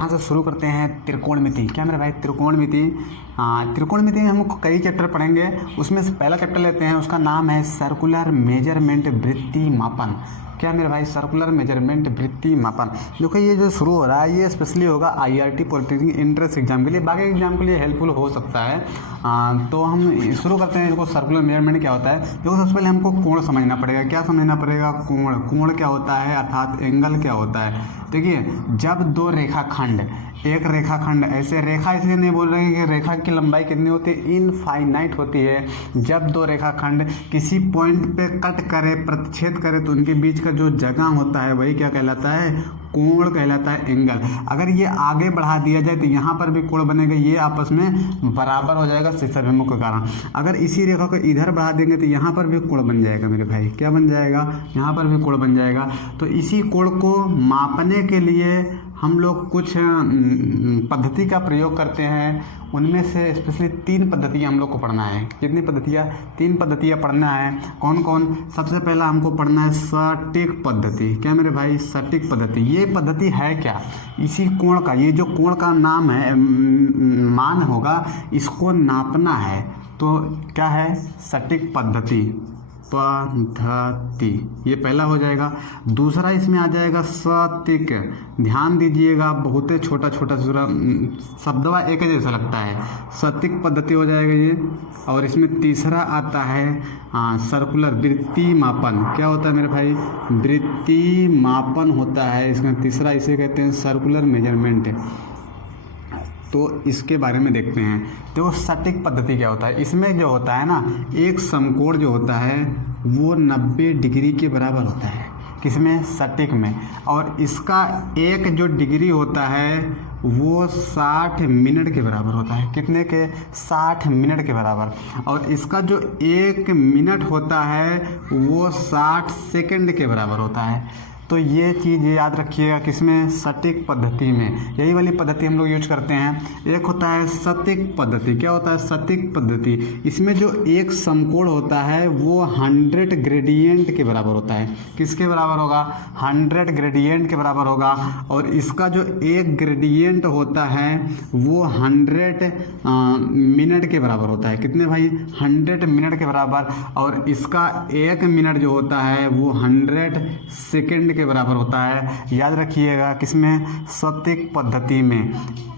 यहाँ से शुरू करते हैं त्रिकोणमिति। क्या मेरे भाई त्रिकोणमिति? त्रिकोणमिति में हम कई चैप्टर पढ़ेंगे, उसमें से पहला चैप्टर लेते हैं, उसका नाम है सर्कुलर मेजरमेंट वृत्ति मापन। क्या मेरे भाई? सर्कुलर मेजरमेंट वृत्ति मापन। देखो ये जो शुरू हो रहा है ये स्पेशली होगा IRT पॉलिटेक्निक एंट्रेंस एग्जाम के लिए, बाकी एग्जाम के लिए हेल्पफुल हो सकता है। तो हम शुरू करते हैं। देखो सर्कुलर मेजरमेंट क्या होता है, देखो सबसे पहले हमको कोण समझना पड़ेगा। क्या समझना पड़ेगा? कोण। कोण क्या होता है अर्थात एंगल क्या होता है। देखिए जब दो रेखाखंड, एक रेखाखंड ऐसे, रेखा इसलिए नहीं बोल रहे हैं कि रेखा की लंबाई कितनी होती है, इनफाइनाइट होती है। जब दो रेखाखंड किसी पॉइंट पे कट करे, प्रतिच्छेद करे, तो उनके बीच का जो जगह होता है वही क्या कहलाता है? कोण कहलाता है, एंगल। अगर ये आगे बढ़ा दिया जाए तो यहाँ पर भी कोण बनेगा, ये आपस में बराबर हो जाएगा शीर्षाभिमुख के कारण। अगर इसी रेखा को इधर बढ़ा देंगे तो यहाँ पर भी कोण बन जाएगा मेरे भाई। क्या बन जाएगा? यहाँ पर भी कोण बन जाएगा। तो इसी कोण को मापने के लिए हम लोग कुछ पद्धति का प्रयोग करते हैं। उनमें से स्पेशली 3 पद्धतियाँ हम लोग को पढ़ना है। कितनी पद्धतियाँ? 3 पद्धतियाँ पढ़ना है। कौन कौन? सबसे पहला हमको पढ़ना है सटीक पद्धति। क्या मेरे भाई? सटीक पद्धति। ये पद्धति है क्या? इसी कोण का, ये जो कोण का नाम है, मान होगा, इसको नापना है। तो क्या है? सटीक पद्धति। ये पहला हो जाएगा। दूसरा इसमें आ जाएगा सटीक। ध्यान दीजिएगा, बहुत छोटा छोटा शब्दवा एक जैसा लगता है। सटीक पद्धति हो जाएगा ये। और इसमें तीसरा आता है सर्कुलर वृत्ति मापन। क्या होता है मेरे भाई? वृत्ति मापन होता है इसमें तीसरा, इसे कहते हैं सर्कुलर मेजरमेंट। तो इसके बारे में देखते हैं। तो सटीक पद्धति क्या होता है? इसमें जो होता है ना, एक समकोण जो होता है वो 90 डिग्री के बराबर होता है। किसमें? सटीक में। और इसका एक जो डिग्री होता है वो 60 मिनट के बराबर होता है। कितने के? 60 मिनट के बराबर। और इसका जो 1 मिनट होता है वो 60 सेकंड के बराबर होता है। तो ये चीज़ याद रखिएगा, किसमें? सटीक पद्धति में। यही वाली पद्धति हम लोग यूज करते हैं। एक होता है सटीक पद्धति। क्या होता है? सटीक पद्धति। इसमें जो एक समकोण होता है वो 100 ग्रेडियंट के बराबर होता है। किसके बराबर होगा? 100 ग्रेडियंट के बराबर होगा। और इसका जो एक ग्रेडियंट होता है वो 100 मिनट के बराबर होता है। कितने भाई? 100 मिनट के बराबर। और इसका 1 मिनट जो होता है वो 100 सेकेंड के बराबर होता है। याद रखिएगा, किसमें? सटीक पद्धति में।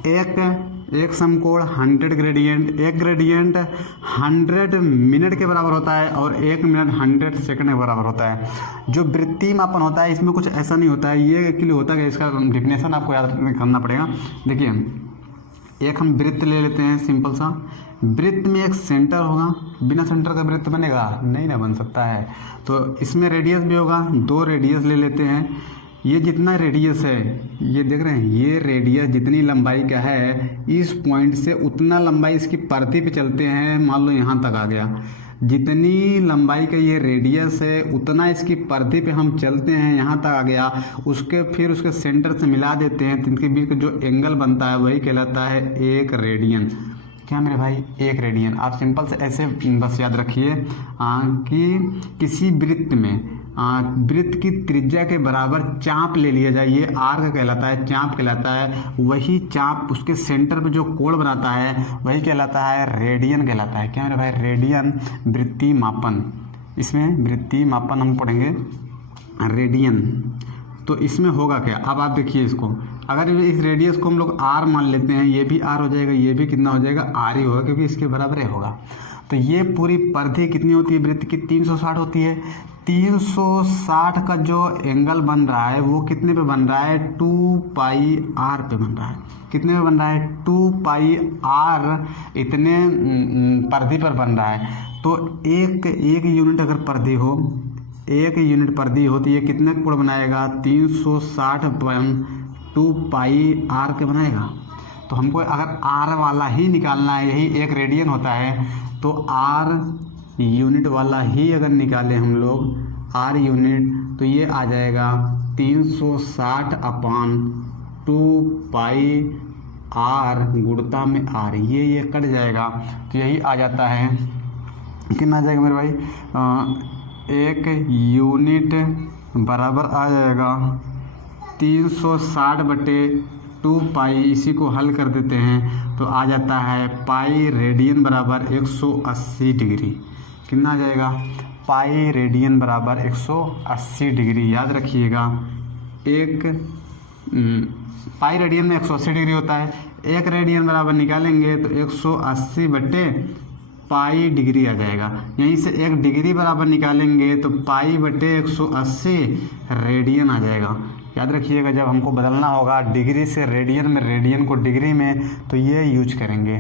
एक समकोण 100 ग्रेडियंट, एक ग्रेडियंट 100 मिनट के बराबर होता है और 1 मिनट 100 सेकंड के बराबर होता है। जो वृत्ति मापन होता है इसमें कुछ ऐसा नहीं होता है। ये एक्चुअली होता है, इसका डिफिनेशन आपको याद करना पड़ेगा। देखिए एक हम वृत्त ले लेते हैं सिंपल सा। वृत्त में एक सेंटर होगा, बिना सेंटर का वृत्त बनेगा नहीं ना, बन सकता है। तो इसमें रेडियस भी होगा, 2 रेडियस ले लेते हैं। ये जितना रेडियस है, ये देख रहे हैं, ये रेडियस जितनी लंबाई का है, इस पॉइंट से उतना लंबाई इसकी परती पे चलते हैं। मान लो यहाँ तक आ गया, जितनी लंबाई का ये रेडियस है उतना इसकी परती पे हम चलते हैं, यहाँ तक आ गया। उसके फिर उसके सेंटर से मिला देते हैं, तो इनके बीच का जो एंगल बनता है वही कहलाता है 1 रेडियन। क्या मेरे भाई? 1 रेडियन। आप सिंपल से ऐसे बस याद रखिए कि किसी वृत्त में वृत्त की त्रिज्या के बराबर चाप ले लिया जाए, ये आर्क कहलाता है, चाप कहलाता है। वही चाप उसके सेंटर पे जो कोण बनाता है वही कहलाता है रेडियन कहलाता है। क्या मेरे भाई? रेडियन। वृत्ति मापन, इसमें वृत्ति मापन हम पढ़ेंगे रेडियन। तो इसमें होगा क्या? अब आप देखिए इसको, अगर इस रेडियस को हम लोग r मान लेते हैं, ये भी r हो जाएगा, ये भी कितना हो जाएगा? r ही होगा, क्योंकि इसके बराबर ही होगा। तो ये पूरी परिधि कितनी होती है वृत्त की? 360 होती है। 360 का जो एंगल बन रहा है वो कितने पे बन रहा है? 2 पाई r पे बन रहा है। कितने पे बन रहा है? 2 पाई r इतने परिधि पर बन रहा है। तो एक यूनिट अगर परिधि हो, 1 यूनिट परिधि हो, तो ये कितने कोण बनाएगा? 360 2 पाई r के बनाएगा। तो हमको अगर r वाला ही निकालना है, यही 1 रेडियन होता है, तो r यूनिट वाला ही अगर निकालें हम लोग r यूनिट, तो ये आ जाएगा 360 अपान 2 पाई r गुणता में r। ये कट जाएगा, तो यही आ जाता है। कितना आ जाएगा मेरे भाई? 1 यूनिट बराबर आ जाएगा 360 बटे 2 पाई, इसी को हल कर देते हैं तो आ जाता है पाई रेडियन बराबर 180 डिग्री। कितना आ जाएगा? पाई रेडियन बराबर 180 डिग्री। याद रखिएगा, एक पाई रेडियन में 180 डिग्री होता है, एक रेडियन बराबर निकालेंगे तो 180 बटे पाई डिग्री आ जाएगा। यहीं से एक डिग्री बराबर निकालेंगे तो पाई बटे 180 रेडियन आ जाएगा। याद रखिएगा, जब हमको बदलना होगा डिग्री से रेडियन में, रेडियन को डिग्री में, तो ये यूज करेंगे।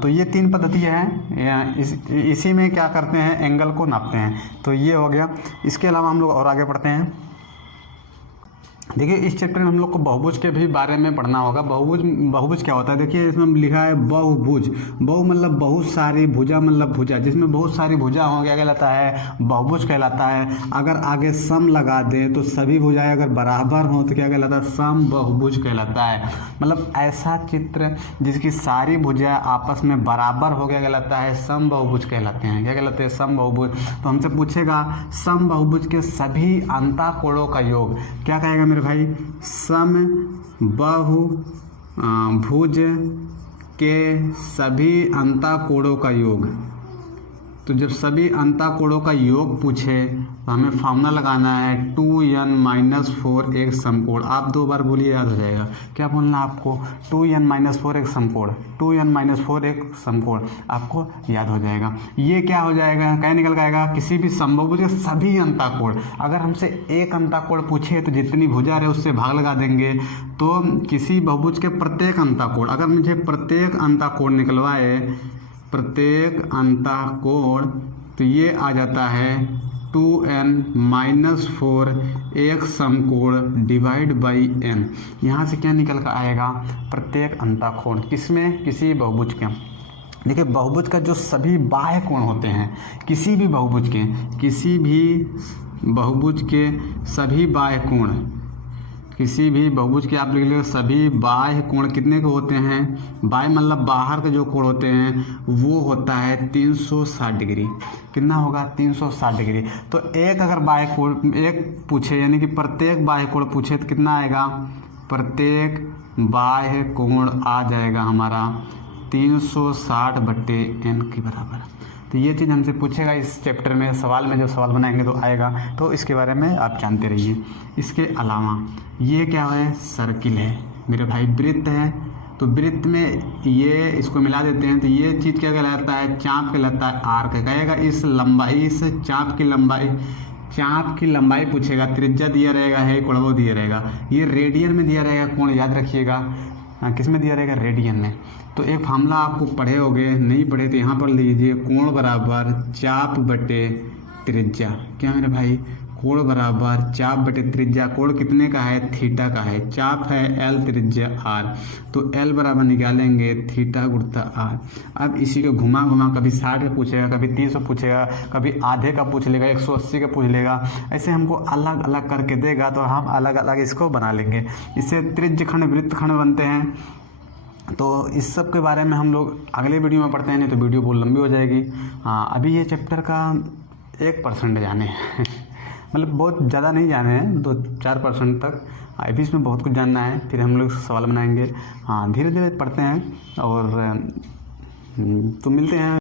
तो ये 3 पद्धतियाँ हैं। इसी में क्या करते हैं, एंगल को नापते हैं। तो ये हो गया। इसके अलावा हम लोग और आगे बढ़ते हैं। देखिए, इस चैप्टर में हम लोग को बहुभुज के भी बारे में पढ़ना होगा। बहुभुज क्या होता है? देखिए, इसमें लिखा है बहुभुज। बहु मतलब बहुत सारी, भुजा मतलब भुजा, जिसमें बहुत सारी भुजा हो, क्या कहलाता है? बहुभुज कहलाता है। अगर आगे सम लगा दें तो सभी भुजाएं अगर बराबर हों तो क्या कहलाता है? सम बहुभुज कहलाता है। मतलब ऐसा चित्र जिसकी सारी भुजाएं आपस में बराबर हो, क्या कहलाता है? सम बहुभुज कहलाते हैं। क्या कहलाते हैं? सम बहुभुज। तो हमसे पूछेगा सम बहुभुज के सभी अंतःकोणों का योग। क्या कहेगा मेरे भाई? सम बहुभुज के सभी अंतःकोणों का योग। तो जब सभी अंतःकोणों का योग पूछे तो हमें फार्मूला लगाना है 2n-4 एक समकोण। आप 2 बार बोलिए, याद हो जाएगा। क्या बोलना आपको? 2n-4 एक समकोण, 2n-4 एक समकोण, आपको याद हो जाएगा। ये क्या हो जाएगा? क्या निकल के आएगा? किसी भी समबहुभुज के सभी अंतःकोण। अगर हमसे एक अंतःकोण पूछे तो जितनी भुजा रहे उससे भाग लगा देंगे। तो किसी बहुभुज के प्रत्येक अंतःकोण, अगर मुझे प्रत्येक अंतःकोण निकलवाए, प्रत्येक अंतःकोण, तो ये आ जाता है 2n-4 एक समकोण डिवाइड बाई n। यहाँ से क्या निकल कर आएगा? प्रत्येक अंतःकोण। किसमें? किसी बहुभुज के। देखिए, बहुभुज का जो सभी बाह्य कोण होते हैं, किसी भी बहुभुज के, किसी भी बहुभुज के सभी बाह्य कोण, किसी भी बहुभुज के आप लिख लीजिए सभी बाह्य कोण कितने के होते हैं? बाह्य मतलब बाहर के जो कोण होते हैं वो होता है 360 डिग्री। कितना होगा? 360 डिग्री। तो एक अगर बाह्य कोण एक पूछे, यानी कि प्रत्येक बाह्य कोण पूछे तो कितना आएगा? प्रत्येक बाह्य कोण आ जाएगा हमारा 360 बटे n के बराबर। तो ये चीज़ हमसे पूछेगा इस चैप्टर में, सवाल में, जब सवाल बनाएंगे तो आएगा। तो इसके बारे में आप जानते रहिए। इसके अलावा ये क्या है? सर्किल है मेरे भाई, वृत्त है। तो वृत्त में ये इसको मिला देते हैं तो ये चीज़ क्या कहलाता है? चाप कहलाता है। आर्क कहेगा इस लंबाई, इस चाप की लंबाई पूछेगा। त्रिज्या दिया रहेगा, है कोण दिया रहेगा। ये रेडियन में दिया रहेगा कोण, याद रखिएगा। किस में दिया रहेगा? रेडियन में। तो एक फार्मूला आपको पढ़े होगे, नहीं पढ़े तो यहाँ पर लीजिए, कोण बराबर चाप बटे त्रिज्या। क्या मेरे भाई? कोण बराबर चाप बटे त्रिज्या। कोण कितने का है? थीटा का है। चाप है l, त्रिज्या r। तो l बराबर निकालेंगे थीटा गुणा r। अब इसी को घुमा घुमा कभी 60 का पूछेगा, कभी 30 का पूछेगा, कभी आधे का पूछ लेगा, 180 का पूछ लेगा। ऐसे हमको अलग अलग करके देगा तो हम अलग अलग इसको बना लेंगे। इससे त्रिज्य खंड, वृत्त खंड बनते हैं। तो इस सब के बारे में हम लोग अगले वीडियो में पढ़ते हैं, नहीं तो वीडियो बहुत लंबी हो जाएगी। हाँ, अभी ये चैप्टर का 1% जाने हैं मतलब बहुत ज़्यादा नहीं जाने हैं, 2-4% तक। अभी इसमें बहुत कुछ जानना है, फिर हम लोग सवाल बनाएंगे। हाँ, धीरे धीरे पढ़ते हैं और तो मिलते हैं।